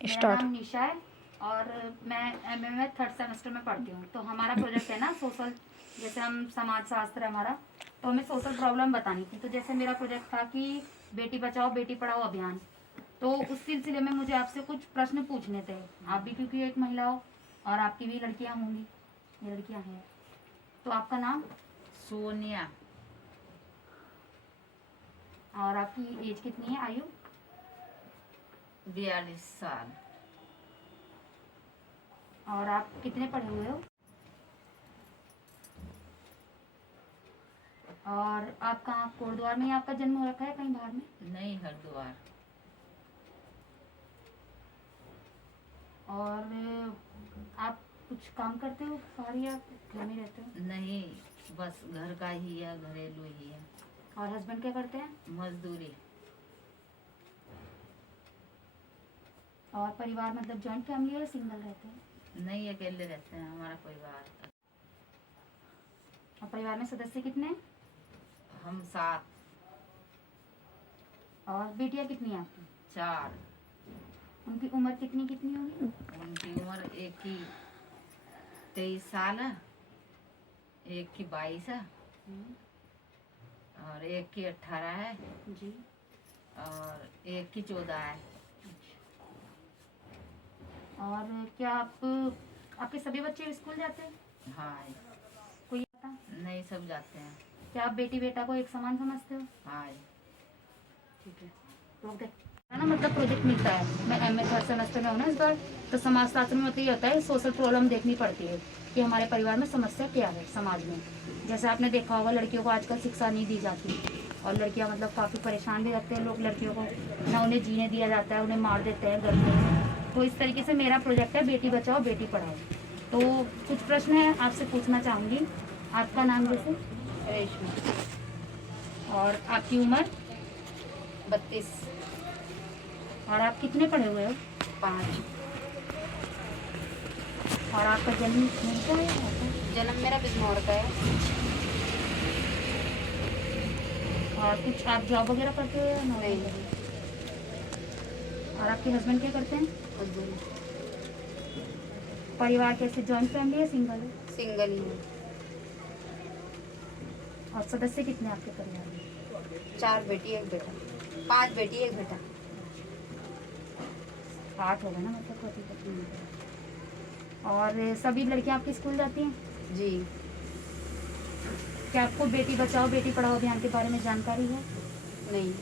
मेरा नाम निशा है और मैं एमए में 3rd सेमेस्टर में पढ़ती हूँ। तो हमारा प्रोजेक्ट है ना सोशल, जैसे हम समाज शास्त्र है हमारा, तो हमें सोशल प्रॉब्लम बतानी थी। तो जैसे मेरा प्रोजेक्ट था कि बेटी बचाओ बेटी पढ़ाओ अभियान, तो उस सिलसिले में मुझे आपसे कुछ प्रश्न पूछने थे। आप भी क्योंकि एक महिला हो और आपकी भी लड़कियाँ होंगी, ये लड़कियाँ हैं। तो आपका नाम? सोनिया। और आपकी एज कितनी है, आयु? 42 साल। और आप कितने पढ़े हुए हो? और आप कहाँ, कोटद्वार में ही आपका जन्म हो रखा है, कहीं बाहर में? नहीं, हरिद्वार। और आप कुछ काम करते हो बाहर या घर में रहते हो? नहीं, बस घर का ही है, घरेलू ही है। और हस्बैंड क्या करते हैं? मजदूरी। और परिवार मतलब जॉइंट फैमिली है या सिंगल रहते हैं? नहीं, अकेले रहते हैं हमारा परिवार। और परिवार में सदस्य कितने हैं? हम 7। और बेटियां कितनी हैं आपकी? 4। उनकी उम्र कितनी कितनी होगी? उनकी उम्र एक की 23 साल है, एक की 22 है और एक की 18 है जी। और एक की 14 है। और क्या आपके सभी बच्चे स्कूल जाते हैं? हाँ। कोई आता? नहीं, सब जाते हैं। क्या आप बेटी बेटा को एक समान समझते हो? हाँ। ठीक है, रोक दे है ना। मतलब प्रोजेक्ट मिलता है, मैं एमए 3rd सेमेस्टर में हूँ ना इस बार, तो समाज शास्त्र में मतलब ये होता है सोशल प्रॉब्लम देखनी पड़ती है कि हमारे परिवार में समस्या क्या है समाज में। जैसे आपने देखा होगा लड़कियों को आजकल शिक्षा नहीं दी जाती और लड़कियां मतलब काफ़ी परेशान भी रहते हैं लोग लड़कियों को, ना उन्हें जीने दिया जाता है, उन्हें मार देते हैं घर में। तो इस तरीके से मेरा प्रोजेक्ट है बेटी बचाओ बेटी पढ़ाओ। तो कुछ प्रश्न है आपसे पूछना चाहूँगी। आपका नाम जैसे? रेशमा। और आपकी उम्र? 32। और आप कितने पढ़े हुए हो? 5। और आपका जन्म यहीं का है? जन्म मेरा बिजनौर का है। और कुछ आप जॉब वगैरह करते हो या नहीं। और आपके हस्बैंड क्या करते हैं? मजदूरी। परिवार कैसे, जॉइंट फैमिली है सिंगल है? सिंगल ही हूँ। और सदस्य कितने आपके परिवार में? 4 बेटी 1 बेटा। 5 बेटी 1 बेटा। 8 हो गए ना, मतलब पति पत्नी। और सभी लड़कियां आपके स्कूल जाती हैं? जी। क्या आपको बेटी बचाओ बेटी पढ़ाओ अभियान के बारे में जानकारी है? नहीं।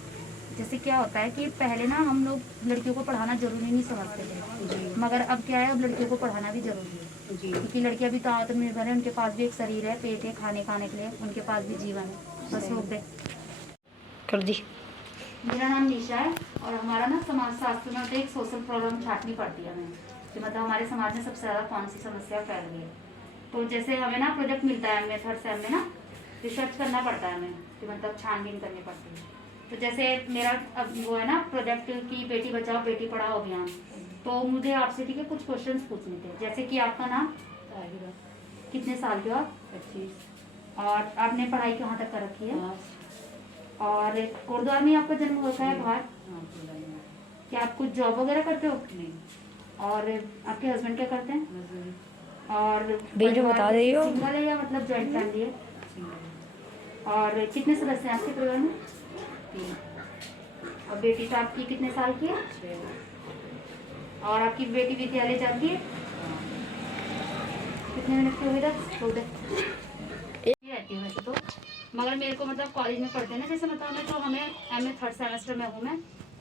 जैसे क्या होता है कि पहले ना हम लोग लड़कियों को पढ़ाना जरूरी नहीं समझते थे, जी। मगर अब क्या है, अब लड़कियों को पढ़ाना भी जरूरी है। जी। क्योंकि लड़कियां भी तो आत्मनिर्भर है, उनके पास भी एक शरीर है, पेट है, खाने के लिए, उनके पास भी जीवन है। बस रोक दे कर दी। मेरा नाम निशा है और हमारा ना समाज शास्त्र में एक सोशल प्रॉब्लम छाटनी पड़ती है हमें कि मतलब हमारे समाज में सबसे ज़्यादा कौन सी समस्या फैल रही है। तो जैसे हमें ना प्रोजेक्ट मिलता है, हमें 3rd सेम में ना रिसर्च करना पड़ता है हमें, कि मतलब छानबीन करनी पड़ती है। तो जैसे मेरा अब वो है ना प्रोजेक्ट की बेटी बचाओ बेटी पढ़ाओ अभियान, तो मुझे आपसे ठीक है कुछ क्वेश्चन पूछने थे। जैसे कि आपका नाम? कितने साल के हो आप? 25। और आपने पढ़ाई कहाँ तक कर रखी है? और कोटद्वार में आपका जन्म होता है बाहर? क्या आप कुछ जॉब वगैरह करते हो? नहीं। और आपके हस्बैंड क्या करते हैं? मजदूरी। और बेटे बता रही हो? सिंगल है या मतलब जॉइंट फैमिली है? और कितने सदस्य हैं आपके परिवार में? 3। और बेटी तो आपकी कितने साल की है? 6। और आपकी बेटी विद्यालय जाती है? कितने मिनट की हुई था? रहती है वैसे तो, मगर मेरे को मतलब कॉलेज में पढ़ते हैं ना, जैसे मतलब तो हमें एमए 3rd सेमेस्टर में हूँ मैं,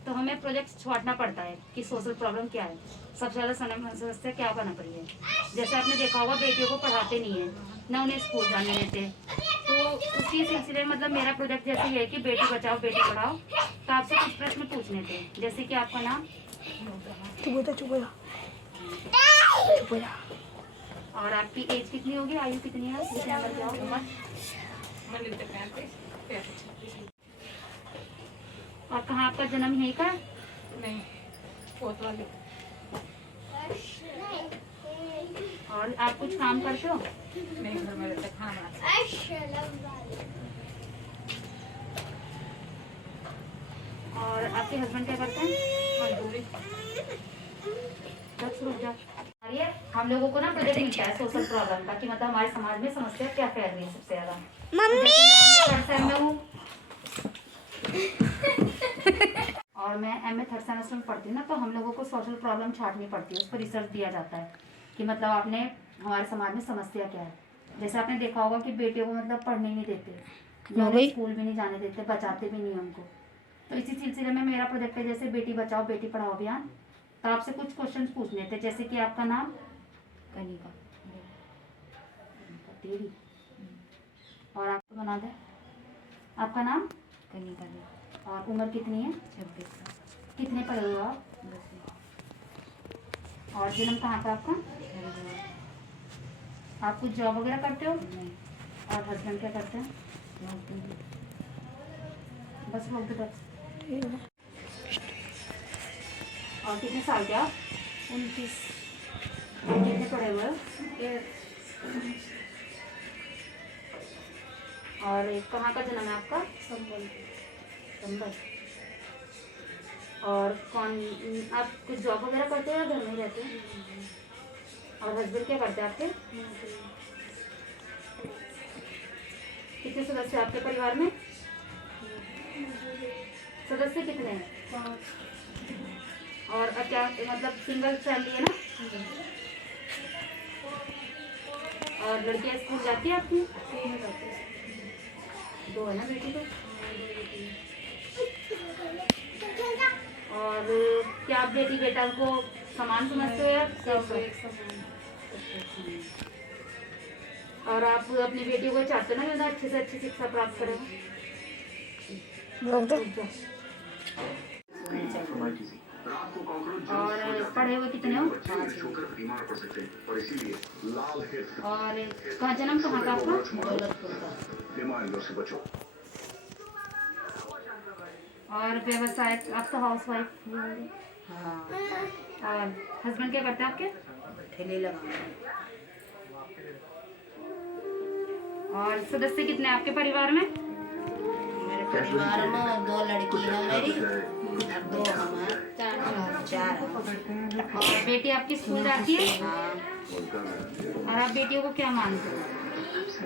तो हमें प्रोजेक्ट छांटना पड़ता है कि सोशल प्रॉब्लम क्या है, सबसे ज़्यादा समस्या क्या बना पड़ी है। जैसे आपने देखा होगा बेटियों को पढ़ाते नहीं है, ना उन्हें स्कूल जाने देते। तो उसी सिलसिले में मतलब मेरा प्रोजेक्ट जैसे ये है कि बेटी बचाओ बेटी पढ़ाओ। तो आपसे कुछ प्रश्न पूछने थे। जैसे कि आपका नाम? और आपकी एज कितनी होगी, आयु कितनी है? और कहाँ आपका जन्म यहीं का? नहीं, कोतवाली। और आप कुछ काम करते हो? नहीं, घर में रहते खाना। और आपके हस्बैंड क्या करते हैं? मजदूरी। हम लोगों को ना प्रोजेक्ट मिलता है सोशल प्रॉब्लम का, कि मतलब हमारे समाज में समस्या क्या फैल रही है सबसे ज्यादा। मम्मी में हूँ और मैं एमए थर्ड सेमेस्टर में पढ़ती हूँ ना, तो हम लोगों को सोशल प्रॉब्लम छांटनी पड़ती है, उस पर रिसर्च दिया जाता है कि मतलब आपने हमारे समाज में समस्या क्या है। जैसे आपने देखा होगा कि बेटियों को मतलब पढ़ने नहीं देते या उन्हें स्कूल भी नहीं जाने देते, बचाते भी नहीं उनको। तो इसी सिलसिले में मेरा प्रोजेक्ट है जैसे बेटी बचाओ बेटी पढ़ाओ अभियान। तो आपसे कुछ क्वेश्चन पूछने थे, जैसे कि आपका नाम कनिका तेरी, और आपको बना दे आपका नाम कनिका जी, और उम्र कितनी है, 26 साल, कितने पढ़े हो आप, 10वीं, और जन्म कहाँ का आपका, हरिद्वार। आप कुछ जॉब वगैरह करते हो, नहीं, और हस्बैंड क्या करते हैं, नौकरी। बस बोल दो बस। और कितने साल के आप, 29, कितने पढ़े हुए हो, और कहाँ का जन्म है आपका, संबल। और कौन, आप कुछ जॉब वगैरह करते हो या घर में ही रहते हो, और हस्बैंड क्या करते हैं आपके, कितने सदस्य आपके परिवार में, सदस्य कितने हैं, और क्या मतलब सिंगल फैमिली है ना, और लड़कियां स्कूल जाती है आपकी, दो है ना बेटी तो, और क्या आप बेटी बेटा को समान समझते हो या और आप अपनी बेटी को चाहते हो ना ज़्यादा अच्छे से अच्छी शिक्षा प्राप्त करें। और पढ़े हुए कितने हो, और कहाँ जन्म कहाँ का आपका, और व्यवसाय आप तो हाउस वाइफ, हाँ, और हस्बैंड क्या करते हैं आपके, ठेले लगाना। और सदस्य कितने हैं आपके परिवार में, मेरे परिवार में 2 लड़की है मेरी और 2 हम हैं, 4 हैं। और बेटी आपकी स्कूल जाती है, हाँ, और आप बेटियों को क्या मानते हो,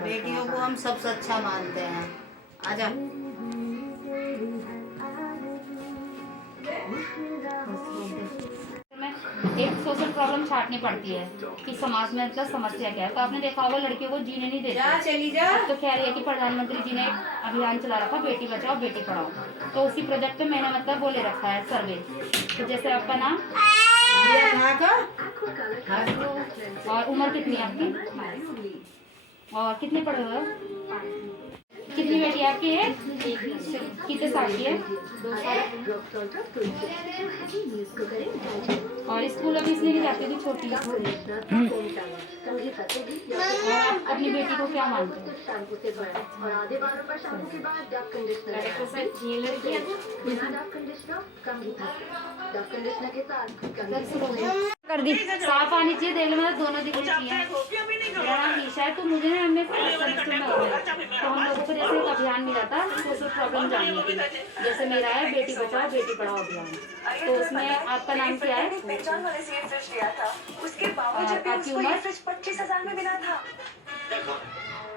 बेटियों को हम सबसे अच्छा मानते हैं। आजा। एक सोशल प्रॉब्लम छाटनी पड़ती है कि समाज में मतलब समस्या क्या है। तो आपने देखा होगा लड़कियों को जीने नहीं देते, चली जा। अब तो खैर है कि प्रधानमंत्री जी ने एक अभियान चला रखा बेटी बचाओ बेटी पढ़ाओ, तो उसी प्रोजेक्ट पे मैंने मतलब वो ले रखा है सर्वे। तो जैसे आपका नाम और उम्र कितनी है आपकी, और कितने पढ़े हुए हो, कितनी बेटी आपकी है, कितने साल की है, 2 साल, और स्कूल अभी इसलिए नहीं जाती थी छोटी है। और आप अपनी बेटी को क्या मानते हो, ये लड़की कर दी साफ आनी चाहिए, देख लो मतलब दोनों दिखनी चाहिए। मेरा नाम ईशा है, तो मुझे ना हमें सेमेस्टर में हो गया, तो हम लोगों को जैसे एक अभियान मिला था सोशल प्रॉब्लम जानने के लिए, जैसे मेरा है बेटी बचाओ बेटी पढ़ाओ अभियान। तो उसमें आपका नाम क्या है, आपकी उम्र, 25,000 में मिला था।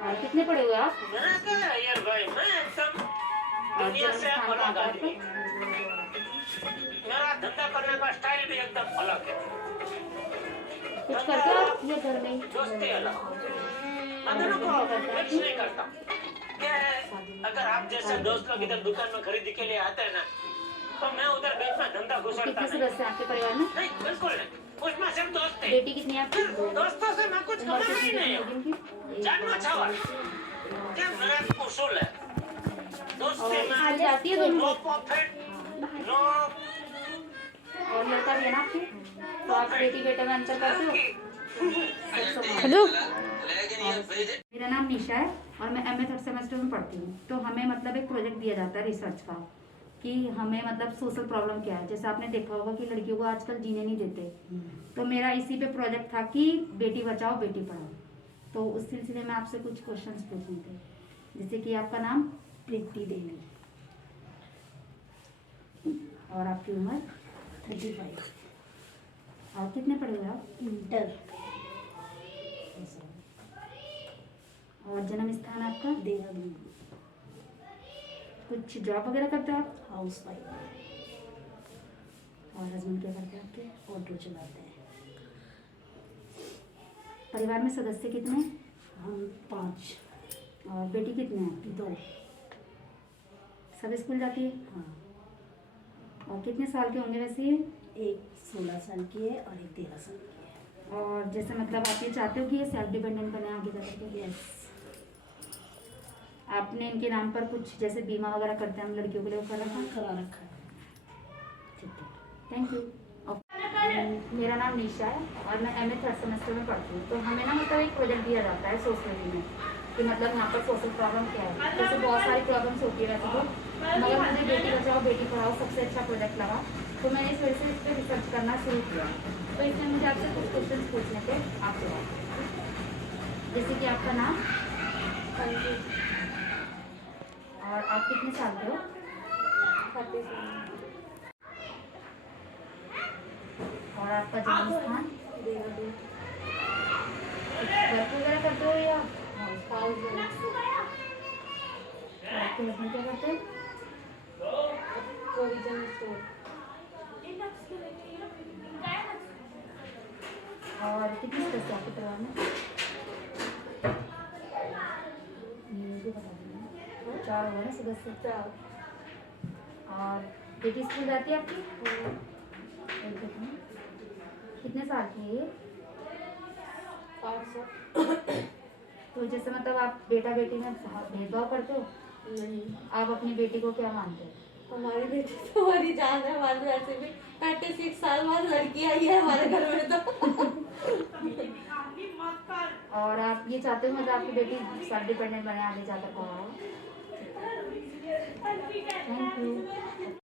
और कितने पढ़े हुए आप, और दुनिया से जन्म स्थान कहाँ अलग का आदमी। आपका? मेरा धंधा करने का स्टाइल भी एकदम अलग है। कुछ करते हो आप या घर में ही? दोस्ती अलग। मैं दोनों को मिक्स नहीं करता। क्या है, अगर आप जैसे दोस्त लोग इधर दुकान में खरीदी के लिए आते हैं ना, तो मैं उधर बीच में धंधा घुसड़ता कितने नहीं। सदस्य हैं आपके परिवार में, नहीं, बिल्कुल नहीं। उसमें सिर्फ दोस्त है। बेटी कितनी है आपकी, दोस्तों से मैं कुछ उम्र कमाना ही कितनी नहीं होगी हूँ। इनकी, जानना चाहवा। क्या मेरा उसूल है। दोस्ती और स्कूल में जाती है दोनों, नो प्रॉफिट, नो और लड़का भी है ना आपके, तो आप बेटी बेटे में अंतर करते हो। हेलो, मेरा नाम निशा है और मैं एमए थर्ड सेमेस्टर में पढ़ती हूँ। तो हमें मतलब एक प्रोजेक्ट दिया जाता है रिसर्च का कि हमें मतलब सोशल प्रॉब्लम क्या है। जैसे आपने देखा होगा कि लड़कियों को आजकल जीने नहीं देते, तो मेरा इसी पे प्रोजेक्ट था कि बेटी बचाओ बेटी पढ़ाओ। तो उस सिलसिले में आपसे कुछ क्वेश्चंस पूछने थे, जैसे कि आपका नाम प्रीति देवी, और आपकी उम्र 35, और कितने पढ़े हुए आप, इंटर, और जन्म स्थान आपका? देहरादून। कुछ जॉब वगैरह करते हो आप? House wife. और हस्बैंड क्या करते हैं आपके? ऑटो चलाते हैं। परिवार में सदस्य कितने हैं? हम 5। और बेटी कितने हैं? 2। सब स्कूल जाती है? हाँ। और कितने साल के होंगे वैसे ये? एक 16 साल की है और एक 13 साल की है। और जैसे मतलब आप ये चाहते हो कि ये सेल्फ डिपेंडेंट बने आगे जा करके? यस। आपने इनके नाम पर कुछ जैसे बीमा वगैरह करते हैं हम लड़कियों के लिए, वो कर रखा है? करा रखा है। ठीक है, थैंक यू। मेरा नाम निशा है और मैं एमए थर्ड सेमेस्टर में पढ़ती हूँ। तो हमें ना मतलब एक प्रोजेक्ट दिया जाता है सोसाइटी में कि मतलब यहाँ पर सोशल प्रॉब्लम क्या है। जैसे बहुत सारी प्रॉब्लम्स होती है वैसे तो, मगर मुझे बेटी बचाओ बेटी पढ़ाओ सबसे अच्छा प्रोजेक्ट लगा, तो मैंने इस वजह से इस पर रिसर्च करना शुरू किया। तो इसमें मुझे आपसे कुछ क्वेश्चन पूछने थे, आप जवाब। जैसे कि आपका नाम और आप कितने साल के हो? 37। और आपका जन्म स्थान? देहरादून। वर्क वगैरह करते हो या? House wife. और आपके हस्बैंड क्या करते हैं? Provision store. और कितने सदस्य आपके परिवार में? ये भी बता दीजिए। 4 होगा ना सदस्य? 4। और बेटी स्कूल जाती है आपकी? एक बेटी। कितने साल की है ये? 500। तो जैसे मतलब आप बेटा बेटी में भेदभाव करते हो? नहीं, आप अपनी बेटी को क्या मानते हो? हमारी बेटी तो हमारी जान है। हमारे वैसे भी 36 साल बाद लड़की आई है हमारे घर में तो। और आप ये चाहते हो मतलब आपकी बेटी सेल्फ डिपेंडेंट बने आगे जाकर पढ़ाओ? Thank you.